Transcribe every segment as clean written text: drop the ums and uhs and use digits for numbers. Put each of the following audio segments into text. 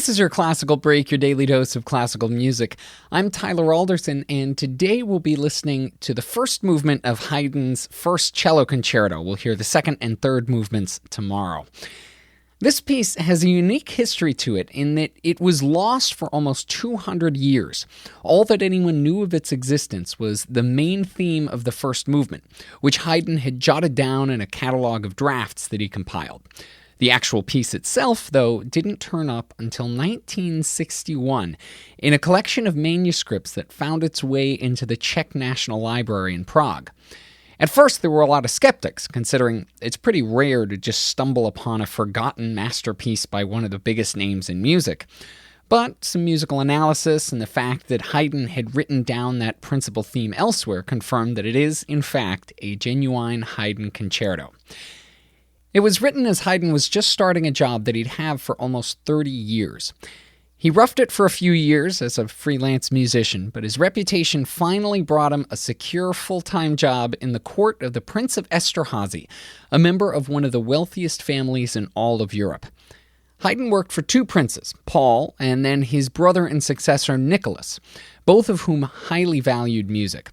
This is your Classical Break, your daily dose of classical music. I'm Tyler Alderson, and today we'll be listening to the first movement of Haydn's first cello concerto. We'll hear the second and third movements tomorrow. This piece has a unique history to it in that it was lost for almost 200 years. All that anyone knew of its existence was the main theme of the first movement, which Haydn had jotted down in a catalog of drafts that he compiled. The actual piece itself, though, didn't turn up until 1961 in a collection of manuscripts that found its way into the Czech National Library in Prague. At first, there were a lot of skeptics, considering it's pretty rare to just stumble upon a forgotten masterpiece by one of the biggest names in music. But some musical analysis and the fact that Haydn had written down that principal theme elsewhere confirmed that it is, in fact, a genuine Haydn concerto. It was written as Haydn was just starting a job that he'd have for almost 30 years. He roughed it for a few years as a freelance musician, but his reputation finally brought him a secure full-time job in the court of the Prince of Esterházy, a member of one of the wealthiest families in all of Europe. Haydn worked for two princes, Paul and then his brother and successor Nicholas, both of whom highly valued music.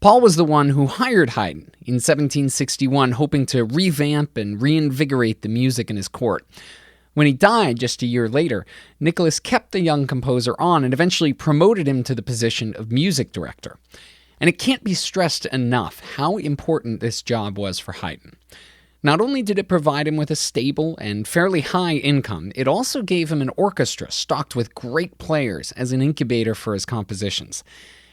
Paul was the one who hired Haydn in 1761, hoping to revamp and reinvigorate the music in his court. When he died just a year later, Nicholas kept the young composer on and eventually promoted him to the position of music director. And it can't be stressed enough how important this job was for Haydn. Not only did it provide him with a stable and fairly high income, it also gave him an orchestra stocked with great players as an incubator for his compositions.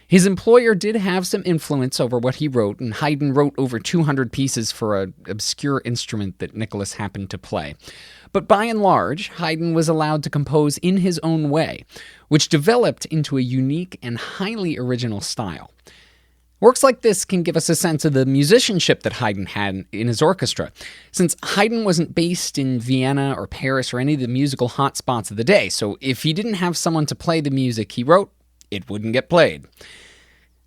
His employer did have some influence over what he wrote, and Haydn wrote over 200 pieces for an obscure instrument that Nicholas happened to play. But by and large, Haydn was allowed to compose in his own way, which developed into a unique and highly original style. Works like this can give us a sense of the musicianship that Haydn had in his orchestra, since Haydn wasn't based in Vienna or Paris or any of the musical hotspots of the day, so if he didn't have someone to play the music he wrote, it wouldn't get played.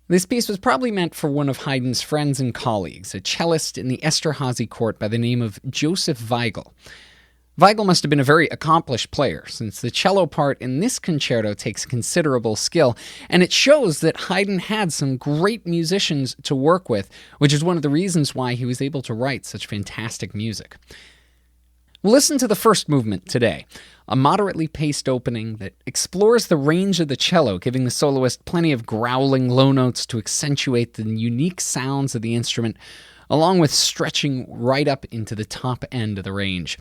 This piece was probably meant for one of Haydn's friends and colleagues, a cellist in the Esterházy court by the name of Joseph Weigl. Weigl must have been a very accomplished player, since the cello part in this concerto takes considerable skill, and it shows that Haydn had some great musicians to work with, which is one of the reasons why he was able to write such fantastic music. We'll listen to the first movement today, a moderately paced opening that explores the range of the cello, giving the soloist plenty of growling low notes to accentuate the unique sounds of the instrument, along with stretching right up into the top end of the range.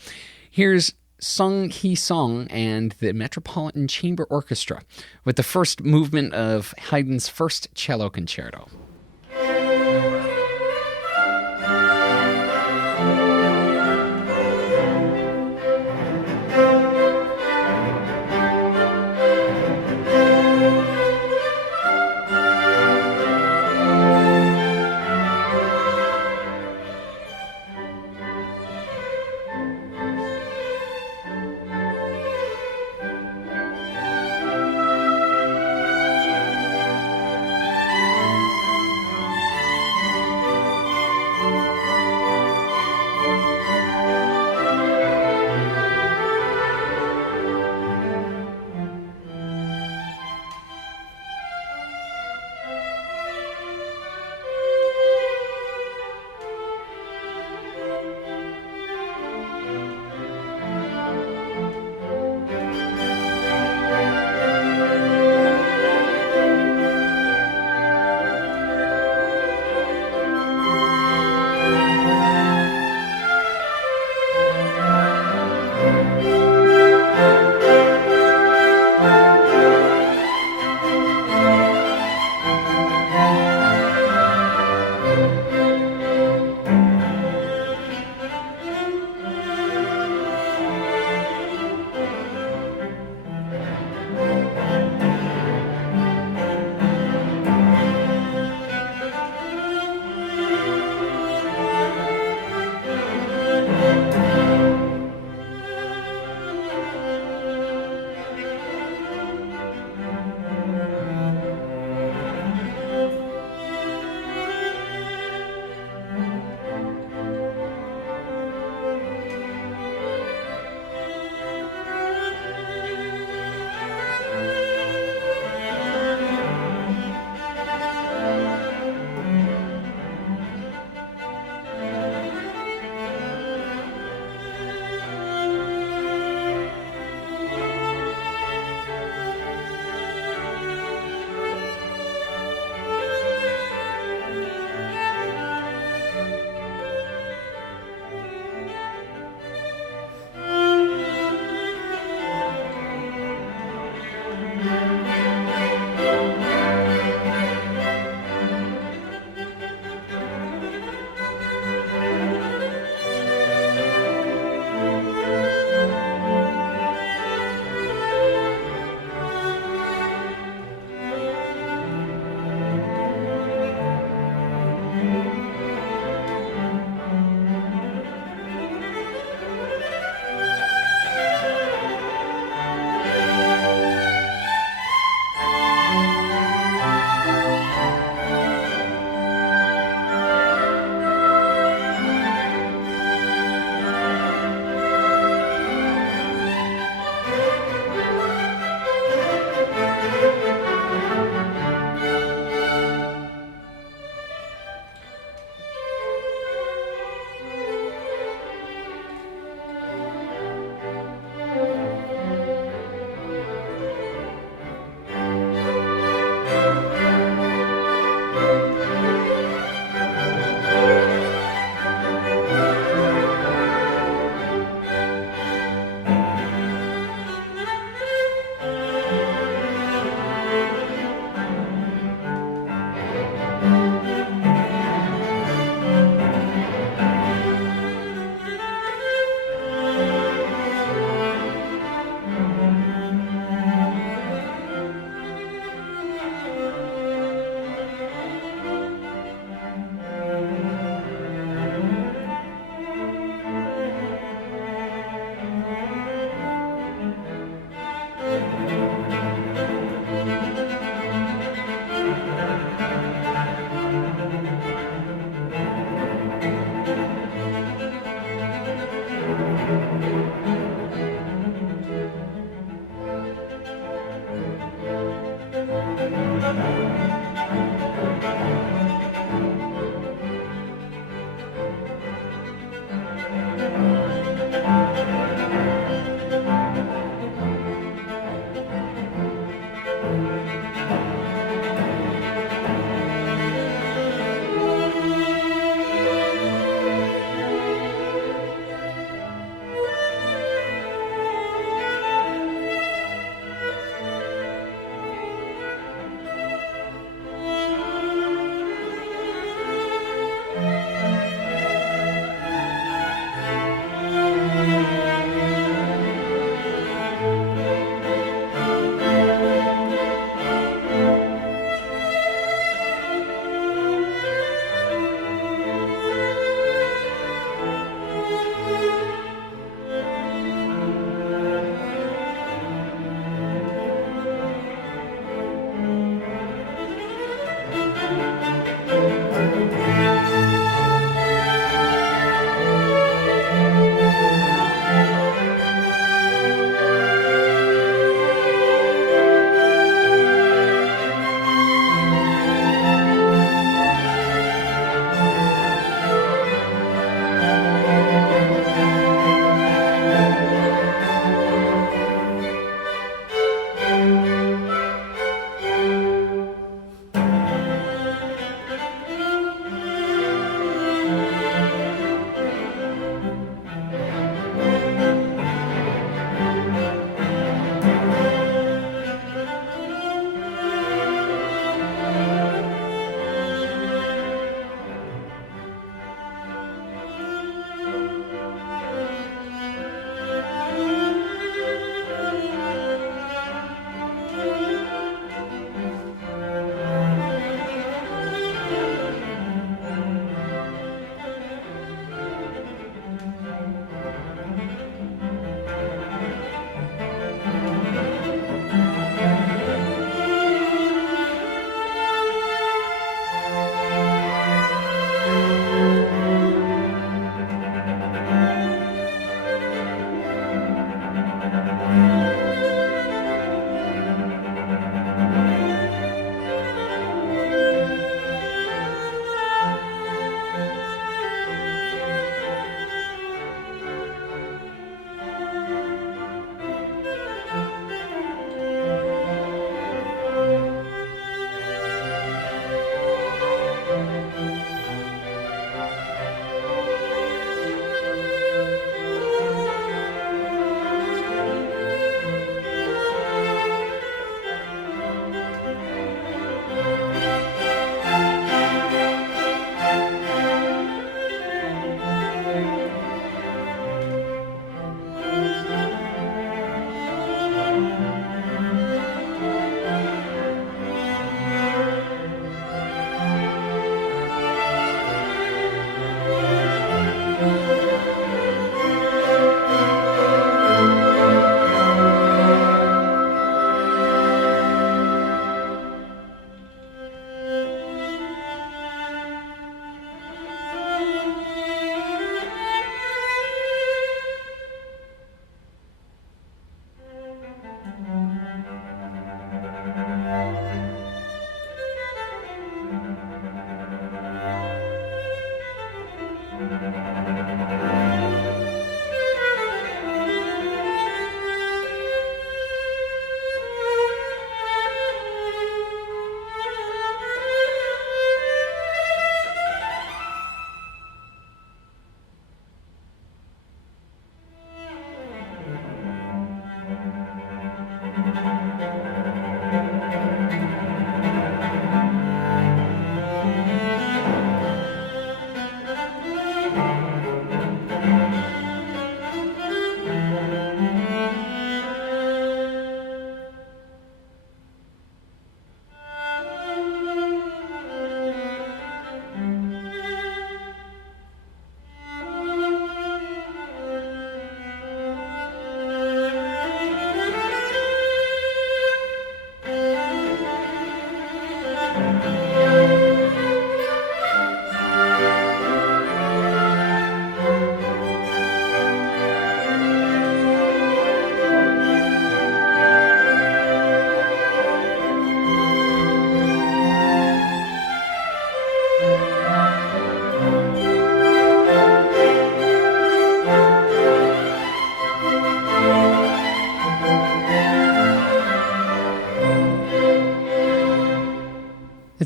Here's Sung Hee Song and the Metropolitan Chamber Orchestra with the first movement of Haydn's first cello concerto.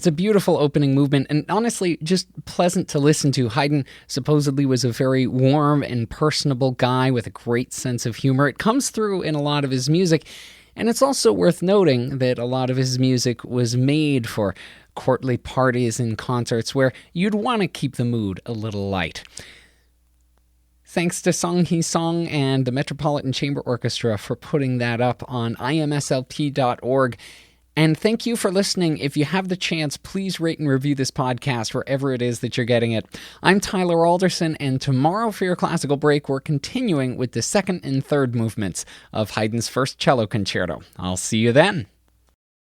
It's a beautiful opening movement, and honestly, just pleasant to listen to. Haydn supposedly was a very warm and personable guy with a great sense of humor. It comes through in a lot of his music, and it's also worth noting that a lot of his music was made for courtly parties and concerts where you'd want to keep the mood a little light. Thanks to Song He Song and the Metropolitan Chamber Orchestra for putting that up on imslp.org. And thank you for listening. If you have the chance, please rate and review this podcast wherever it is that you're getting it. I'm Tyler Alderson, and tomorrow for your classical break, we're continuing with the second and third movements of Haydn's first cello concerto. I'll see you then.